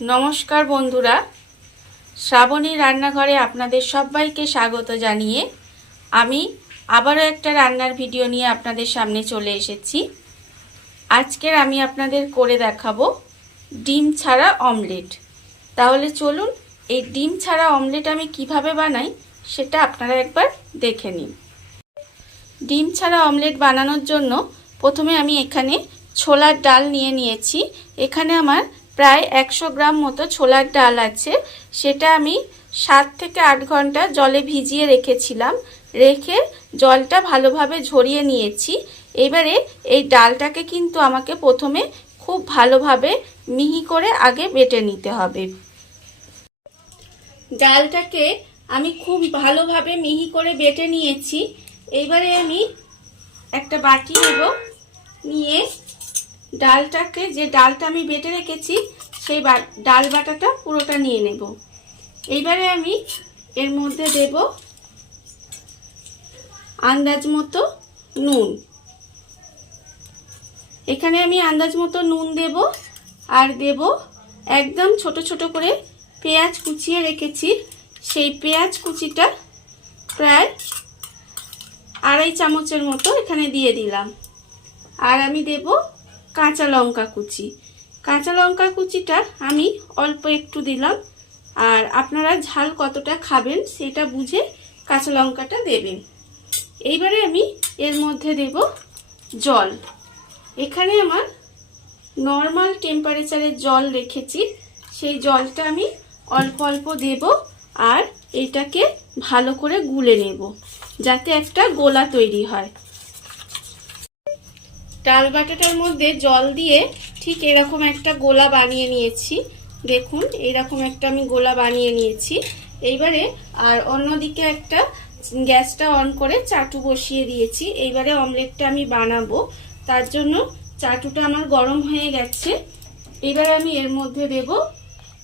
নমস্কার বন্ধুরা। শ্রাবণী রান্নাঘরে আপনাদের সবাইকে স্বাগত জানিয়ে আমি আবারও একটা রান্নার ভিডিও নিয়ে আপনাদের সামনে চলে এসেছি। আজকের আমি আপনাদের করে দেখাবো ডিম ছাড়া অমলেট। তাহলে চলুন, এই ডিম ছাড়া অমলেট আমি কীভাবে বানাই সেটা আপনারা একবার দেখে নিন। ডিম ছাড়া অমলেট বানানোর জন্য প্রথমে আমি এখানে ছোলার ডাল নিয়ে নিয়েছি। এখানে আমার প্রায় একশো গ্রাম মতো ছোলার ডাল আছে। সেটা আমি সাত থেকে আট ঘণ্টা জলে ভিজিয়ে রেখেছিলাম। রেখে জলটা ভালোভাবে ঝরিয়ে নিয়েছি। এবারে এই ডালটাকে কিন্তু আমাকে প্রথমে খুব ভালোভাবে মিহি করে আগে বেটে নিতে হবে। ডালটাকে আমি খুব ভালোভাবে মিহি করে বেটে নিয়েছি। এইবারে আমি একটা বাটি নেব। নিয়ে ডালটাকে, যে ডালটা আমি বেটে রেখেছি, সেই ডাল বাটাটা পুরোটা নিয়ে নেব। এইবারে আমি এর মধ্যে দেব আন্দাজ মতো নুন। এখানে আমি আন্দাজ মতো নুন দেব আর দেব একদম ছোট ছোট করে পেঁয়াজ কুচিয়ে রেখেছি। সেই পেঁয়াজ কুচিটা প্রায় আড়াই চামচের মতো এখানে দিয়ে দিলাম। আর আমি দেব কাঁচা লঙ্কা কুচি। কাঁচা লঙ্কা কুচিটা আমি অল্প একটু দিলাম। আর আপনারা ঝাল কতটা খাবেন সেটা বুঝে কাঁচা লঙ্কাটা দেবেন। এইবারে আমি এর মধ্যে দেব জল। এখানে আমার নর্মাল টেম্পারেচারের জল রেখেছি। সেই জলটা আমি অল্প অল্প দেব আর এটাকে ভালো করে গুলে নেব, যাতে একটা গোলা তৈরি হয়। ডাল বাটাটার মধ্যে জল দিয়ে ঠিক এরকম একটা গোলা বানিয়ে নিয়েছি। দেখুন, এরকম একটা আমি গোলা বানিয়ে নিয়েছি। এইবারে আর অন্যদিকে একটা গ্যাসটা অন করে চাটু বসিয়ে দিয়েছি। এইবারে অমলেটটা আমি বানাবো। তার জন্য চাটুটা আমার গরম হয়ে গেছে। এবার আমি এর মধ্যে দেব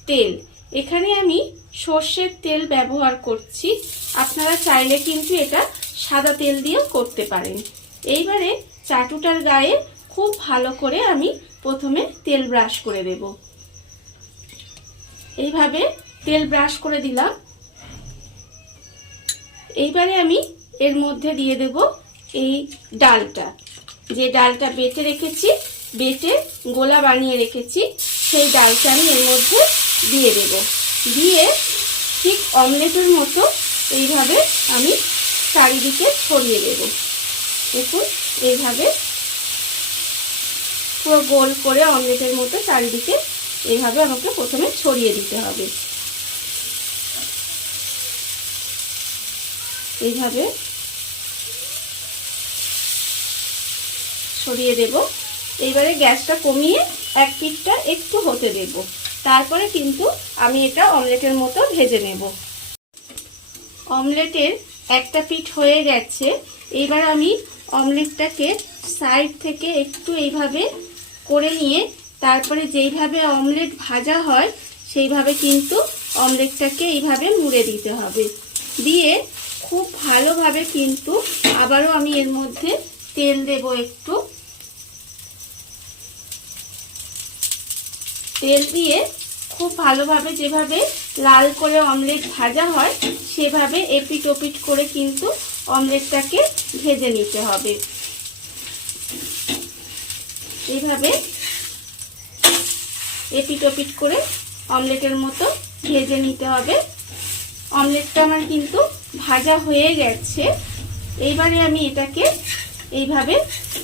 তেল। এখানে আমি সর্ষের তেল ব্যবহার করছি। আপনারা চাইলে কিন্তু এটা সাদা তেল দিয়েও করতে পারেন। এইবারে চাটুটার গায়ে খুব ভালো করে আমি প্রথমে তেল ব্রাশ করে দেব। এইভাবে তেল ব্রাশ করে দিলাম। এইবারে আমি এর মধ্যে দিয়ে দেব এই ডালটা। যে ডালটা বেটে রেখেছি, বেটে গোলা বানিয়ে রেখেছি, সেই ডালটা আমি এর মধ্যে দিয়ে দেব। দিয়ে ঠিক অমলেটের মতো এইভাবে আমি চারিদিকে ছড়িয়ে দেব। দেখুন, এইভাবে পুরো গোল করে অমলেটের মতো চারিদিকে এইভাবে আমাকে প্রথমে ছড়িয়ে দিতে হবে। এইভাবে ছড়িয়ে দেব। এইবারে গ্যাসটা কমিয়ে এক পিঠটা একটু হতে দেব। তারপরে কিন্তু আমি এটা অমলেটের মতো ভেজে নেব। অমলেটের একটা পিঠ হয়ে গেছে। এবার আমি অমলেটটাকে সাইড থেকে একটু এইভাবে করে নিয়ে, তারপরে যেইভাবে অমলেট ভাজা হয়, সেইভাবে কিন্তু অমলেটটাকে এইভাবে মুড়ে দিতে হবে। দিয়ে খুব ভালোভাবে কিন্তু আবারও আমি এর মধ্যে তেল দেব একটু। তেল দিয়ে খুব ভালোভাবে যেভাবে লাল করে অমলেট ভাজা হয় সেভাবে এপিট ওপিট করে কিন্তু অমলেটটাকে ভেজে নিতে হবে। এইভাবে এপিট ওপিট করে অমলেটের মতো ভেজে নিতে হবে। অমলেটটা আমার কিন্তু ভাজা হয়ে গেছে। এইবারে আমি এটাকে এইভাবে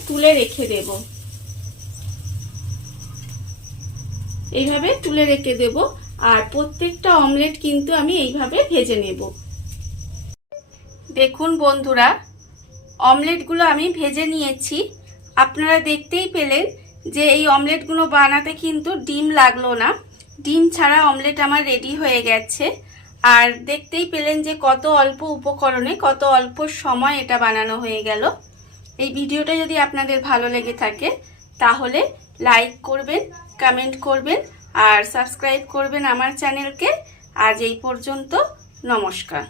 তুলে রেখে দেব। এইভাবে তুলে রেখে দেব। আর প্রত্যেকটা অমলেট কিন্তু আমি এইভাবে ভেজে নেব। দেখুন বন্ধুরা, অমলেটগুলো আমি ভেজে নিয়েছি। আপনারা দেখতেই পেলেন যে এই অমলেটগুলো বানাতে কিন্তু ডিম লাগল না। ডিম ছাড়া অমলেট আমার রেডি হয়ে গেছে। আর দেখতেই পেলেন যে কত অল্প উপকরণে, কত অল্প সময় এটা বানানো হয়ে গেল। এই ভিডিওটা যদি আপনাদের ভালো লেগে থাকে, তাহলে লাইক করবেন, কমেন্ট করবেন আর সাবস্ক্রাইব করবেন আমার চ্যানেলকে। আজ এই পর্যন্ত নমস্কার।